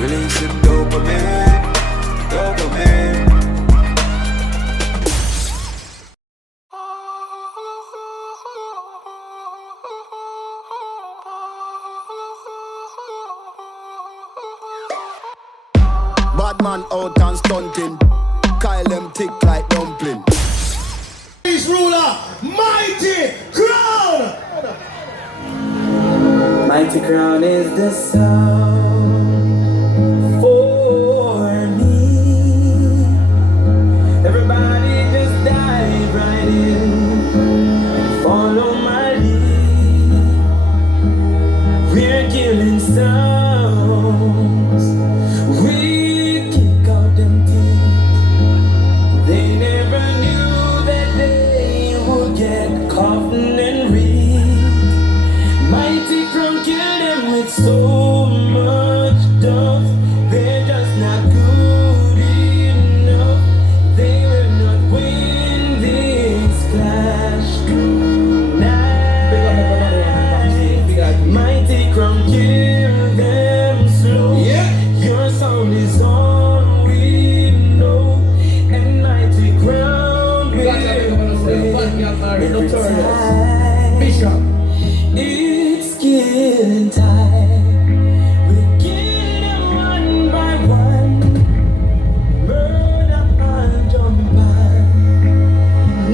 Releasing dopamine, dopamine. Bad man out and stunting. Kyle them tick like dumpling. Peace ruler, mighty crown. Mighty crown is the sound for me. Everybody just dive right in and follow my lead. We're killing sounds. We kick out them teeth. They never knew that they would get coffin and reed. Mighty crown kill them with so much dust. They're just not good enough. They will not win this clash tonight. Mighty crown kill them slow. Your sound is all we know. And mighty crown will win every time. It's killing time. We kill them one by one. Murder and jump on.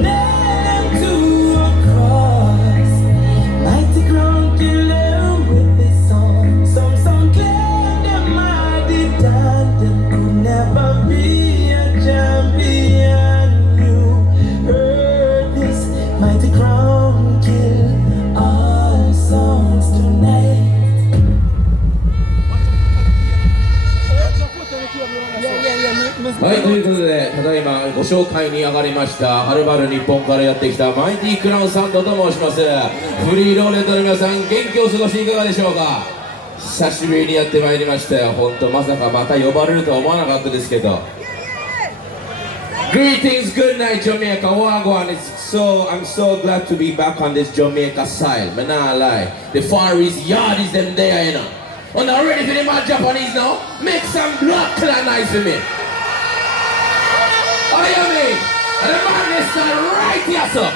Nail them to a cross. Mighty crown kill them with this song. Some claim them are the done. Them could never be a champion. You heard this. Mighty crown kill all songs tonight.はい、ということで、ただいまご紹介に上がりました、はるばる日本からやってきたマイティクラウンサンドと申します。フリーローレットの皆さん、元気を過ごしていかがでしょうか。久しぶりにやってまいりましたよ。本当まさかまた呼ばれるとは思わなかったですけど。Greetings, good night, Jamaica. Wagwan. I'm so glad to be back on this Jamaica side. Man, nah lie. The Far East yard is them there, you know. Oh, now ready for the mad Japanese now? Make some blood clan nice for me. Oh, you mean? And the madness start right here, sir.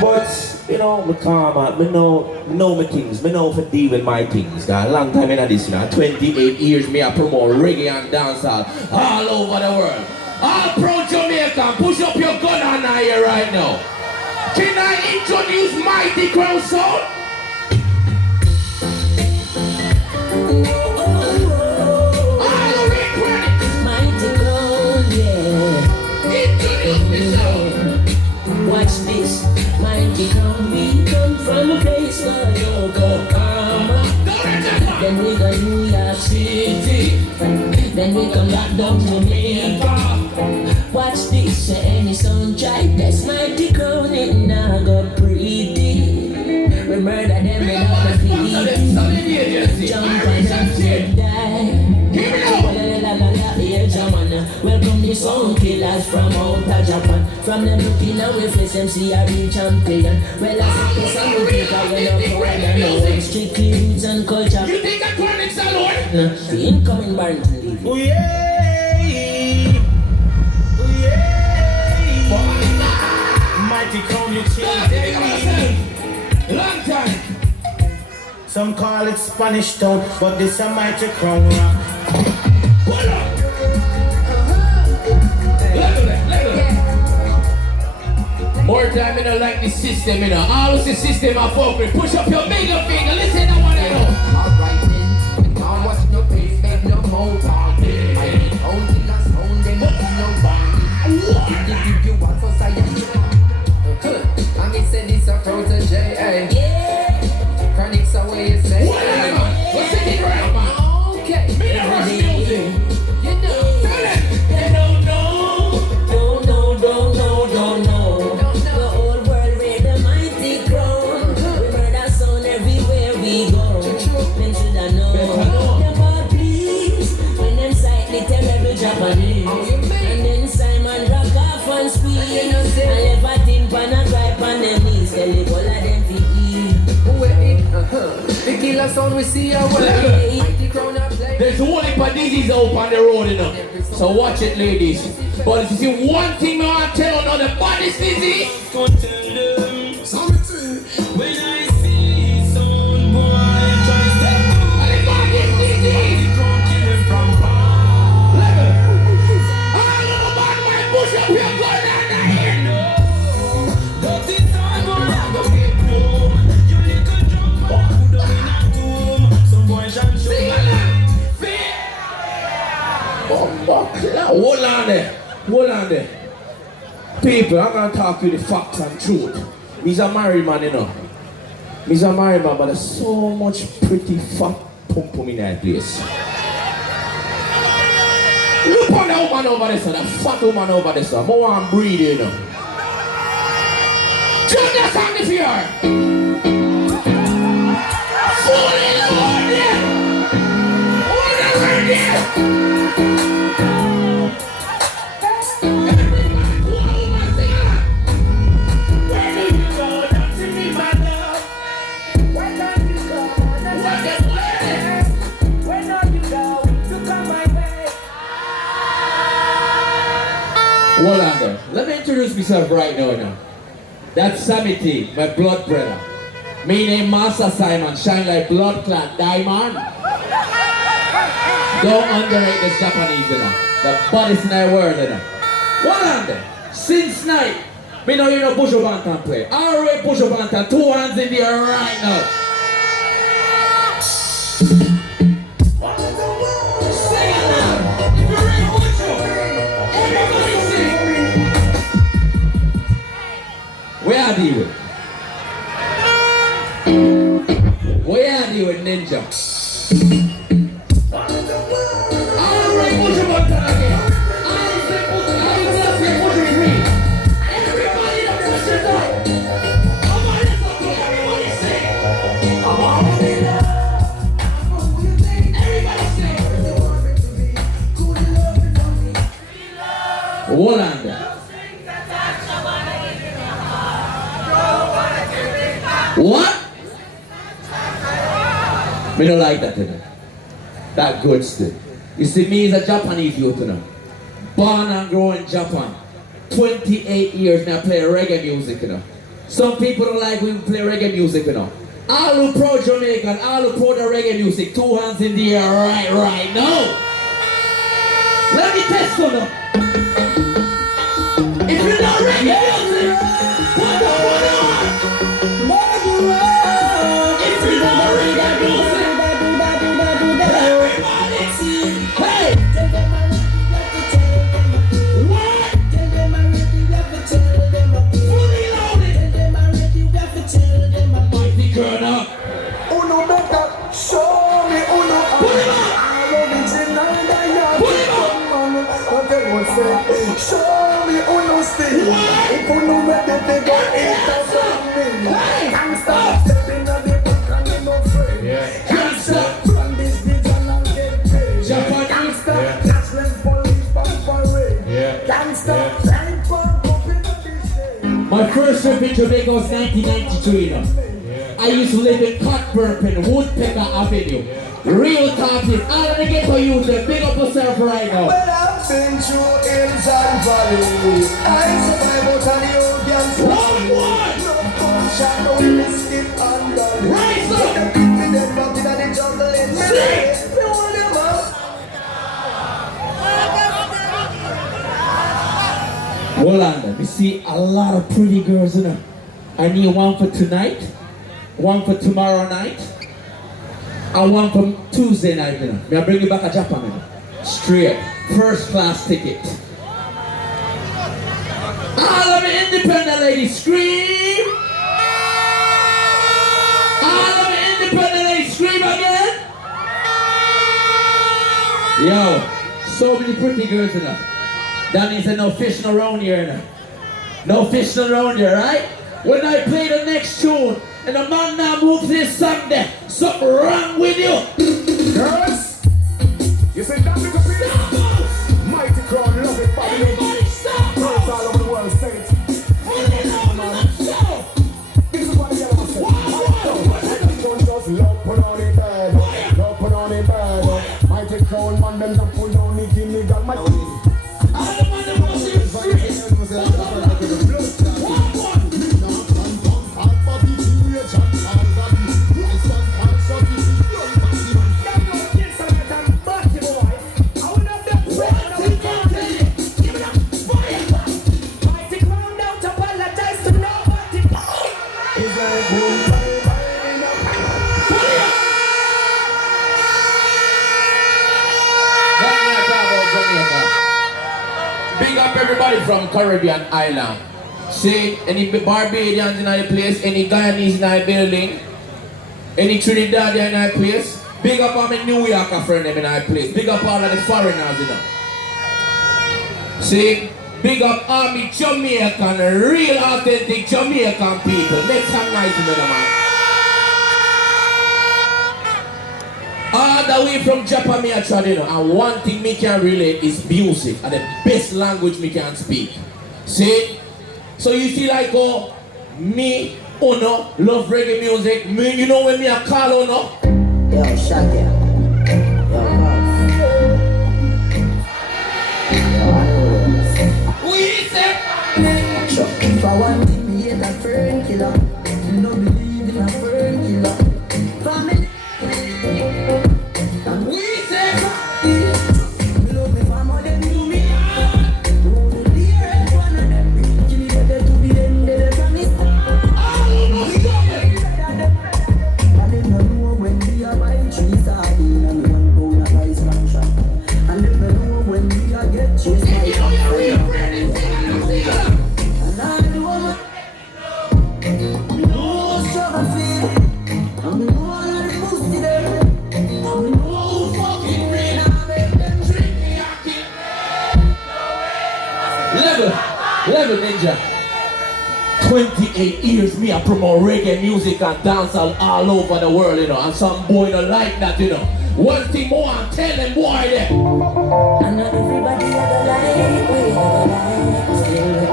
But, you know, me calm out. Me know my things. Me know for deal with my things. Got a long time in this, you know. 28 years me I promote reggae and dancehall all over the world. All proud Jamaican, push up your gun on here right now. Can I introduce Mighty Crown Sound? Watch this, mighty crown. We come from a place called Yokohama. Then we go New York City. Then we come back down to Jamaica. Watch this, any sunshine. That's mighty crown. It now go pretty. We murder them without a pity. Jump and die. Welcome the sound killers from outer Japan. From them looking at we face them see a real champion. Well, I see this and we take away no further no. Strictly roots and culture. You think that Chronic's alone? The incoming band to leave. Oh yeah, oh yeah. Mighty crown you change. Long time. Some call it Spanish town, but this a mighty crown rock. Hold up. More time, you know, like the system, you know. All of the system are focused. Push up your middle finger. Listen to what I know. Alright then, now what's no pace, make no more party. I need holding us, holding up no body. If you want for science, I mean, say this a protege, eh? Yeah. Chronic's the way you say. What am I? What's the kid right, man? Okay. Me the rush music. You know. Tell them. They don't know. Japanese. And then Simon rock off on speed. I left a thing pan a gripe on them knees. Tell the whole of them The killer sound we see away. The crown a play. There's only for DJs out on the road, you know. So watch it, ladies. But if you see one thing I want to tell you, now the body's dizzy. When I see some boy try to step And the body's dizzy. from killing from far. Level. All of the bad man push up your gun and I hear. But it's time for I go get home. You little drunk man who don't in a tomb. Some boy shall show Sing you. along. Hold on there. Hold on there. People, I'm going to talk to you the facts and truth. He's a married man, you know. He's a married man, but there's so much pretty fat pum-pum in that place. Look on that woman over there, son. That fat woman over there, son. More and breathe, you know. Jump that song if you are. Fully loaded. Hold on right there. Hold on there. Let me introduce myself right now. That's Samity, my blood brother. Me name Master Simon, shine like blood clot diamond. Don't underrate this Japanese, you know. The baddest in the world, you know. Hold on there. Since night, me know you know push up and play. Alright, push up and 2 hands in the air right now. Sing along. If you're ready, push up. Everybody sing. Where are you? Where are you, ninja? Alright, push up again. I say push it free. Everybody that push it up. Come on, let's go. Everybody sing. Come on. Everybody sing. Hold on there. What? Me don't like that, you know. That good stuff. You see, me is a Japanese youth, you know. Born and grown in Japan. 28 years now I play reggae music, you know. Some people don't like when we play reggae music, you know. All who pro Jamaican, all who pro the reggae music, 2 hands in the air right now. Let me test you now. If you know reggae music, put up one on. If you know reggae music, everybody sing. Hey! What? Fully loaded. Mighty girl up. Uno better show me uno. Put him up. Put him up. Show me uno still. What? If uno ready to go intercept me. Can't stop stepping on the book and I'm not afraid. Can't stop from this vision and get paid. Japan. Can't stop national police back parade. Can't stop flying for up in the day. My first trip in Jamaica was 1993, you know. I used to live in Cockburn, Woodpecker Avenue. Real talk is all of the ghetto youth, big up yourself right now. But I've been through hills and valleys. I survived out on the old dance. Round one. No caution, no biscuit and dolly. Rise up. The people them rocking and they juggling. Sing. They want them up. Hold on, we see a lot of pretty girls, you know. I need one for tonight, one for tomorrow night, and one for Tuesday night, you know. May I bring you back to Japan, you know. Straight, first class ticket. All of the independent ladies, scream! All of the independent ladies, scream again! Yo, so many pretty girls, you know. That means there's no fishing around here, you know. No fishing around here, right? When I play the next tune, and the man now moves his song there, something wrong with you. Girls, you think that we can see this? Mighty crowd, love it, Bobby. Everybody stop! Girls all over the world, say it. Fully loaded, let's go! This is what the yellow man said. What? Don't just Love put on the bed, love put on the bed. Mighty crown man, them just put on the guinea girl. My Big up everybody from Caribbean Island. See, any Barbadians in the place, any Guyanese in the building, any Trinidadian in the place. Big up all my New Yorker friend in the place. Big up all of the foreigners, you know. See, big up all my Jamaican, real authentic Jamaican people. Make some nice in the man. All the way from Japan, me a try, you know, and one thing me can relate is music, and the best language me can speak. See? So you see like me, Uno, love reggae music. Me, you know when me a call Uno? Yo, shut it. Yo, We say if I want to be a fern killer, you don't believe in a fern killer. Family. we say You love me for more than you me. Who the dearest one of them? Give me better to be them, they promise. And them no know when we are buying trees sardine and we don't go to ice mansion. And them no know when we are get chased by and I know my no struggle feel. And we know all of the pussy them. And we know who fucking rain and make them drink me Level Ninja. 28 years me I promote reggae music and dancehall all over the world, you know, and some boy don't like that, you know. One thing more and tell them boy there. and not everybody ever like we still I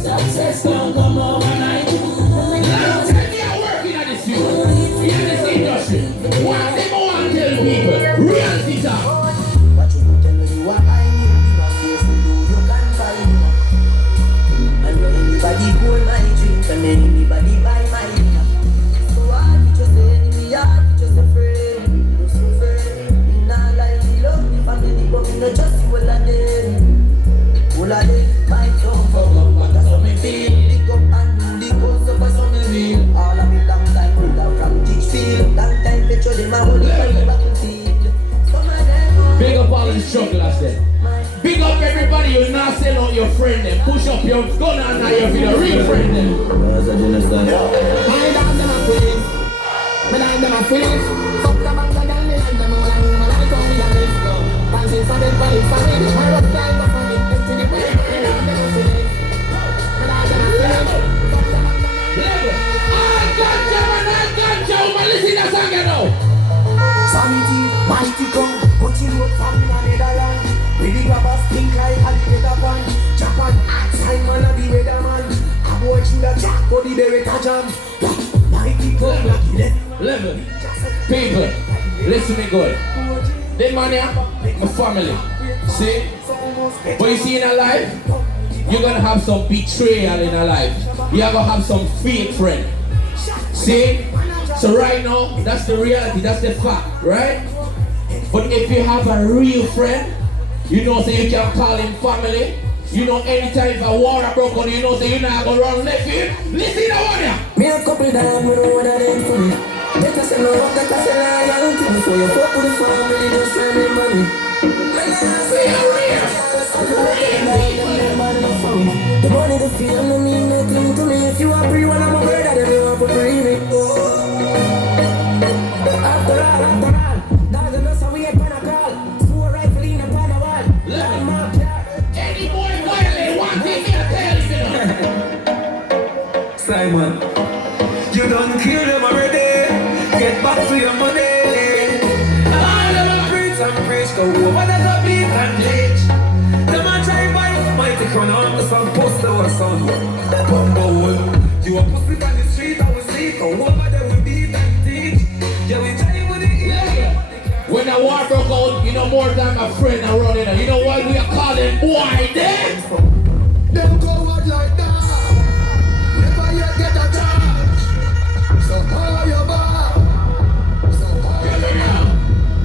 Success don't come overnight. Reality talk. But you tell me what I need, you can find. And when anybody pour my drink and anybody buy my drink. So I just say enemy, I just a friend. Just a friend. Not like we love the family, but we not just all of them. All of them, my tongue for up, but that's how me feel. Lick up and do the cause up, that's how me feel. All of me long time without from teach feel. Long time picture them, I hold it on the battlefield. Big up all the strugglers there. Big up everybody you not sell out your friend them. Push up your gun and now you're with a real friend them. Listen to that song you know. Sanity, mighty come, put you up from the Netherlands. Really grab us pink like alligator pan. Japan, Simon of the weatherman. A boy should have jack for the Beretta jam. Mighty come, Level. People, listen me good. Them man here, my family. See? But you see in a life, you're gonna have some betrayal in a life. You're gonna have some fake friend. See? So right now, that's the reality, that's the fact, right? But if you have a real friend, you know, say you can call him family. You know, anytime if a war broke on, you know, say you're not gonna run left here. Listen to one here. me a couple down, you know what I did for me. Better say no, better say loyalty. Before you fuck with the family, just spend the money. The money, the feel, no mean nothing to me. If you are free, when I'm a brother, then you are for free. After all, dog, the know so we ain't gonna call. 4 rifle in the pan of wall. yeah man. You don't kill them already. Get back to your money. All of them preach, go over the beat and glitch. Them a drive by, mighty crown on the sun, poster or son. Bwoy, you a pussy on the street, I will sleep. Go over there we beat and teach. Yeah, we drive with it, yeah. When the war broke out, you know more than my friend around here. You know what we are calling boy then? Them go out like that. Never yet get a chance. So hold your back. So hold your back.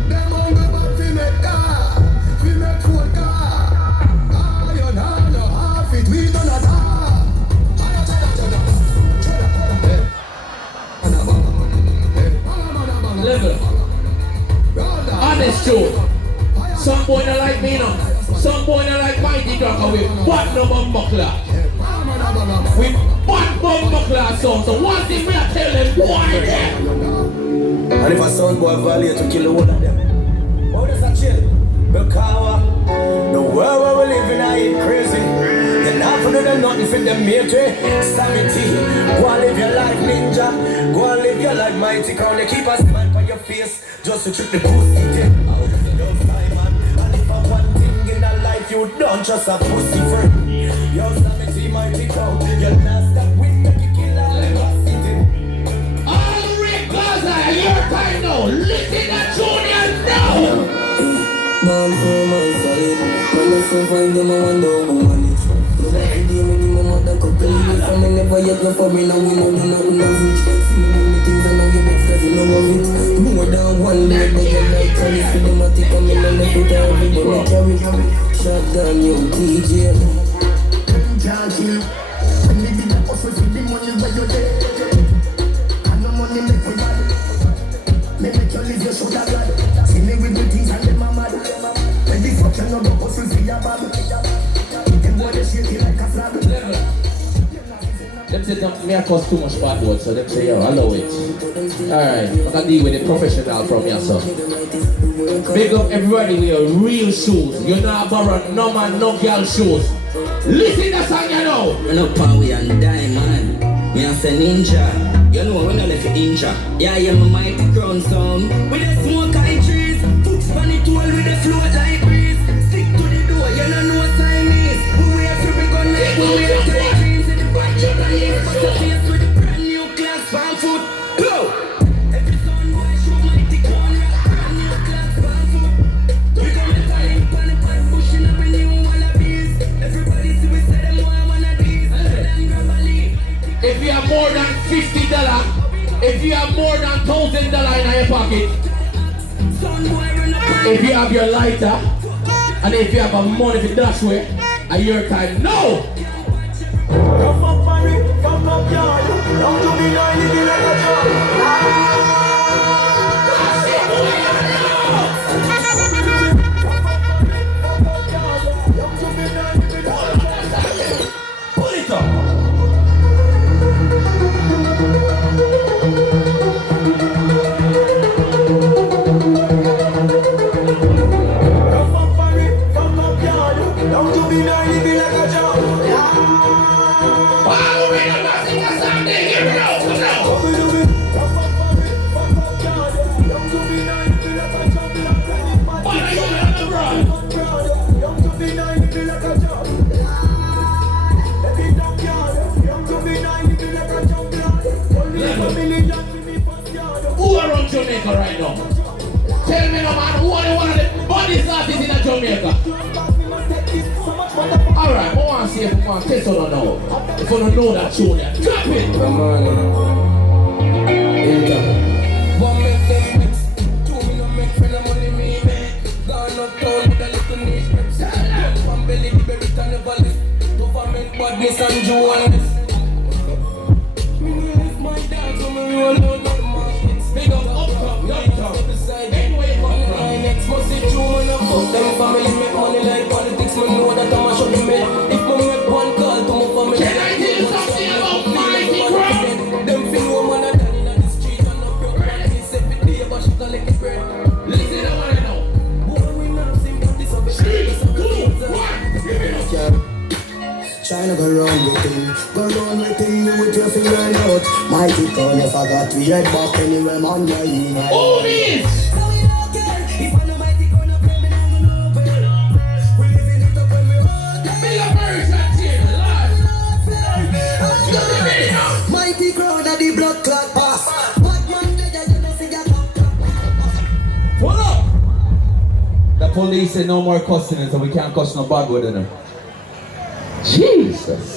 Them on the back we make that. We make full car. Iron hand, no half it. We don't attack. Level. Honest truth. Some boy not like me now. Some boy not like mighty drunk away. What no bumbuckler? We what bumbuckler song. So one thing we are telling boy there. And if a son boy violate to kill the whole of them, how does that chill? Because the world where we live in ain't crazy. They're not for them nothing for them military. Sanity. Go and live your life ninja. Go and live your life mighty crown. They keep a smile on your face just to trick the pussy. And if I one thing in that life you don't trust a pussy friend. Yo, Sanity mighty crown. You're not stuck with the killer. All Rick Gaza, your time now. Listen to Junior now. Man firm and solid. Man I survive them I wonder how I manage. Every day me give my mother couple years and me never yet go for me now we know do nothing of it. See me do me things and I give it cause you know of it. More than one day they get like promise for them I take a me and left it every day me carry. Shotgun you DJ. Can't kill. When me did a hustle for the money where you there. And no money make me mad. Me make you live your shoulder glad. See me with the things and them a mad. When the fuck you know the hustle for your bab. Them boy they shake it like a flag. Them say that me a cost too much bad word, so them say yo, allow it. Alright, I can deal with the professional from here, so. Big up everybody with your real shoes. You're not borrowing no man, no girl shoes. Listen to song you know. Run up power and die man. Me a say ninja. You know when I left it ninja. Yeah, yeah, my mighty crown sound. With the smoke high trees. Put funny tool with the float like breeze. Stick to the door, you don't know what time is. We have to be gone like we have to the dreams. In the bright shot and yes, but the face with the brand new class fan foot. Go! Every sound boy show mighty crown. Brand new class fan foot. We come to time, pan the pan, pushing up a new wallabies. Everybody see we say them one of these. Them grab a lead. If you have more than $50, if you have more than $1,000 in your pocket, if you have your lighter, and if you have a money to dash with, at your time, no! Come up Paris, come up yard. Don't do me like living like a job. Pull it up! Who around Jamaica right now? Tell me no man, who are one of the bodies artists in Jamaica? Alright, I want to see if we want to test on or no. If you don't know that tune yet, drop it! Come on. One make them mix. Two me no make friend of money me make. Gone uptown with a little niche. Jump on belly, the berry can never lift. Government badness and jewels. Me lift my dance on me roll out the markets. Big up, uptown, downtown. Anyway, My next must see true when I fuck them family make money like politics. Me know that I'm a show them head. If me make one call to my family. can I tell you something about mighty crowd? Them feel woman a done in the street and no broke. He said for day but she collect the bread. Listen to what I know. Boy, we not sympathy so we 3, 2, 1, give it up. China go round with him. Go round with him, you with your finger out. Mighty crown, you forgot we head back anywhere, man, you're in. Who this? So we don't care if I know mighty crown, no play me down the novel. We living it up when we hold them. Big up version here, Lord. Mighty crown of the blood clot pass. Bad man, you know, figure top. Hold up! The police say no more cussing, so we can't cuss no bad word in them. Jesus.